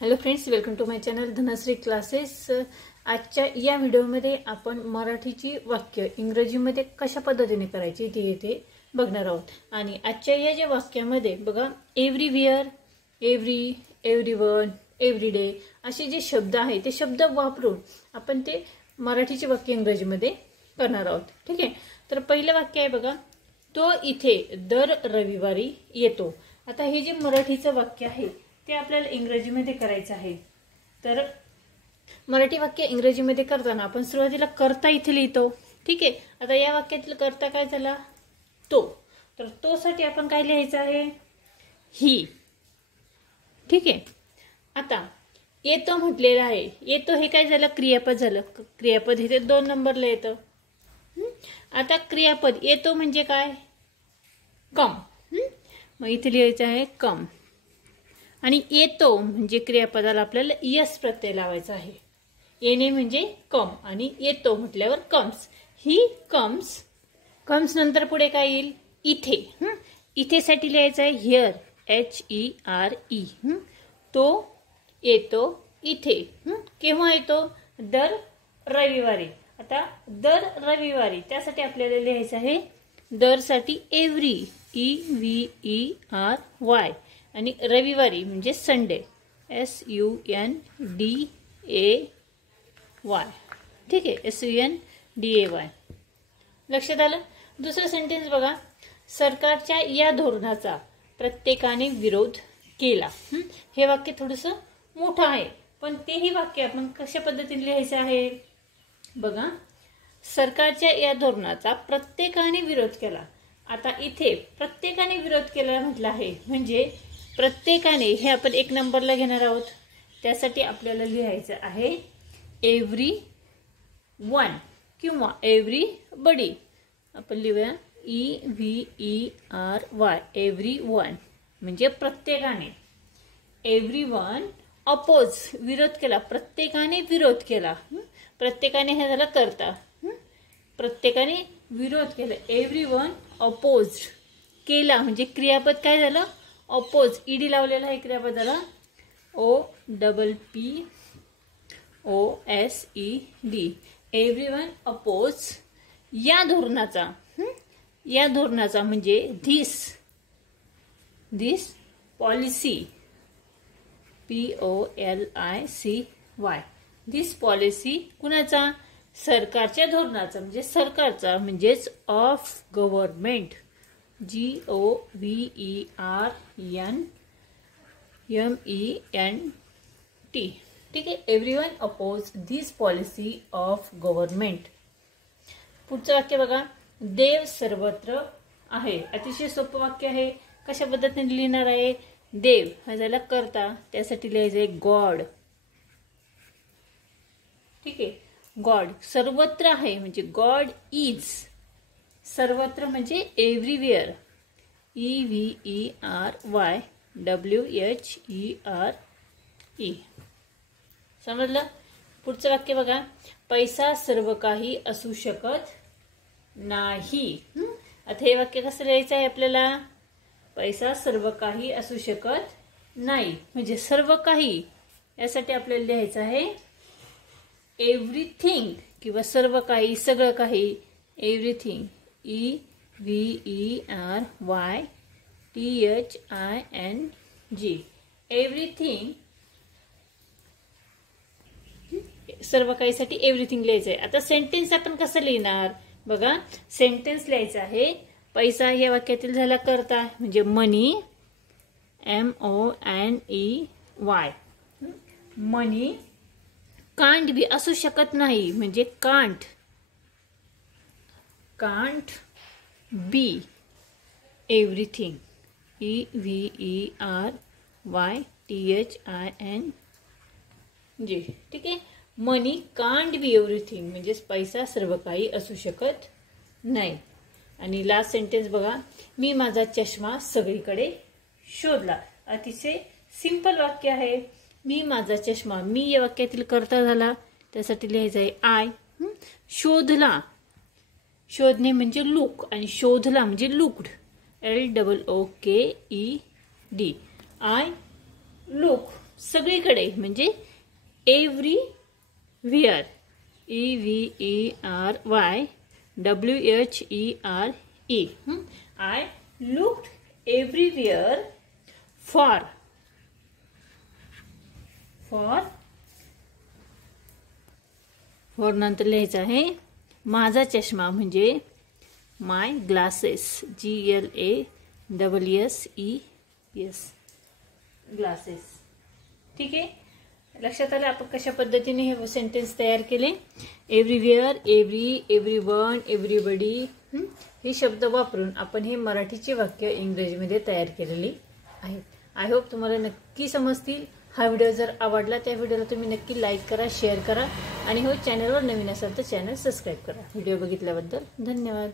Hello friends, welcome to my channel Dhanashree classes. आजच्या या व्हिडिओमध्ये आपण मराठीची वाक्य इंग्रजीमध्ये कशा पद्धतीने करायची ते येथे बघणार आहोत। आणि आजच्या या ज्या वाक्यामध्ये बघा, एव्हरीवेअर, एव्हरी, एव्हरीवन, एव्हरीडे असे जे शब्द आहेत ते शब्द वापरून आपण ते मराठीचे वाक्य इंग्रजीमध्ये करणार आहोत। ठीक आहे, तर पहिलं वाक्य आहे बघा, तो इथे दर रविवारी येतो। आता हे जे मराठीचं वाक्य आहे ते आपल्याला इंग्रजीमध्ये करायचं आहे। तर मराठी वाक्य इंग्रजीमध्ये करताना आपण सुरुवातीला कर्ता इथे लिहितो। ठीक आहे, आता या वाक्यातील कर्ता काय झाला? तो। तर तो साठी आपण काय लिहायचं आहे? ही। ठीक आहे, आता येतो म्हटलेलं आहे, येतो हे काय झालं? क्रियापद झालं। क्रियापद हे 2 नंबरला येतं। आता क्रियापद येतो म्हणजे काय? कम। मग इथे लिहायचं आहे कम। आणि येतो म्हणजे क्रियापदाला आपल्याला यस प्रत्यय लावायचा आहे। येणे म्हणजे कम आणि येतो म्हटल्यावर कम्स। He comes. कम्स नंतर पुढे काय येईल? इथे। इथे साठी लिहायचं आहे हिअर, HERE। तो येतो इथे। केव्हा येतो? दर रविवारी। आता दर रविवारी त्यासाठी आपल्याला लिहायचं आहे दर साठी एव्हरी, EVERY। आणि रविवारी म्हणजे संडे, SUNDAY। ठीक आहे, SUNDAY। लक्षात आलं? दुसरं सेंटेन्स बघा, सरकारच्या या धोरणाचा प्रत्येकाने विरोध केला। हे वाक्य थोडंसं मोठं आहे, पण तेही वाक्य आपण कशा पद्धतीने लिहायचं आहे बघा, सरकारच्या या धोरणाचा प्रत्येकाने विरोध केला। आता इथे प्रत्येकाने विरोध केला म्हटलं आहे म्हणजे प्रत्येकाने हे आपण 1 नंबरला घेणार आहोत। त्यासाठी आपल्याला लिहायचं आहे एव्हरी वन किंवा एव्हरीबडी। आपण लिहूया EVERY, एव्हरी वन म्हणजे प्रत्येकाने। एव्हरीवन अपोज, विरोध केला, प्रत्येकाने विरोध केला। प्रत्येकाने हे झालं कर्ता, प्रत्येकाने विरोध केला। एव्हरीवन अपोज, केला म्हणजे क्रियापद काय झालं? अपोज। ईडी लावलेला आहे क्रियापदाला, OPPOSED। एव्हरीवन अपोज या धोरणाचा। या धोरणाचा म्हणजे this policy, POLICY। This policy कुणाचा? सरकारच्या धोरणाचा म्हणजे सरकारचा म्हणजेच ऑफ गव्हर्नमेंट, GOVERNMENT। ठीक आहे, everyone oppose this policy of government. पुढचं वाक्य बघा, देव सर्वत्र आहे। अतिशय सोपं वाक्य आहे। कशा पद्धतीने लिहिणार आहे? देव हा झाला कर्ता, त्यासाठी लिहायचं आहे गॉड। ठीक आहे, गॉड सर्वत्र आहे म्हणजे गॉड इज। सर्वत्र म्हणजे एव्हरीवेअर, EVERYWHERE। समजलं? पुढचं वाक्य बघा, पैसा सर्व काही असू शकत नाही। आता हे वाक्य कसं लिहायचं आहे आपल्याला? पैसा सर्व काही असू शकत नाही म्हणजे सर्व काही, यासाठी आपल्याला लिहायचं आहे एव्हरीथिंग किंवा सर्व काही, सगळं काही, एव्हरीथिंग, EVERYTHING। एव्हरीथिंग, सर्व काहीसाठी एव्हरीथिंग लिहायचं आहे। आता सेंटेन्स आपण कसं लिहिणार बघा, सेंटेन्स लिहायचं आहे पैसा या वाक्यातील झाला कर्ता म्हणजे मनी, MONEY। मनी कांट बी, असू शकत नाही म्हणजे कांट बी एव्हरीथिंग, EVERYTHING। ठीक आहे, मनी कांट बी एव्हरीथिंग म्हणजे पैसा सर्व काही असू शकत नाही। आणि लास्ट सेंटेन्स बघा, मी माझा चष्मा सगळीकडे शोधला। अतिशय सिंपल वाक्य आहे। मी माझा चष्मा, मी या वाक्यातील कर्ता झाला, त्यासाठी लिहायचं आहे आय। शोधला, शोधणे म्हणजे लुक आणि शोधला म्हणजे लुक्ड, LOOKED। आय लुक सगळीकडे म्हणजे everywhere, EVERYWHERE. I looked everywhere for नंतर लिहायचं आहे माझा चष्मा म्हणजे माय ग्लासेस, GLASSES, ग्लासेस. ठीक आहे, लक्षात आलं आपण कशा पद्धतीने हे सेंटेन्स तयार केले. एव्हरीवेअर, एव्हरीवन, एव्हरीबडी हे शब्द वापरून आपण हे मराठीचे वाक्य इंग्रजीमध्ये तयार केलेली आहेत. आय होप तुम्हाला नक्की समजतील. हा व्हिडिओ जर आवडला त्या व्हिडिओला तुम्ही नक्की लाईक करा, शेअर करा आणि हो चॅनलवर नवीन असाल तर चॅनल सबस्क्राईब करा. व्हिडिओ बघितल्याबद्दल धन्यवाद.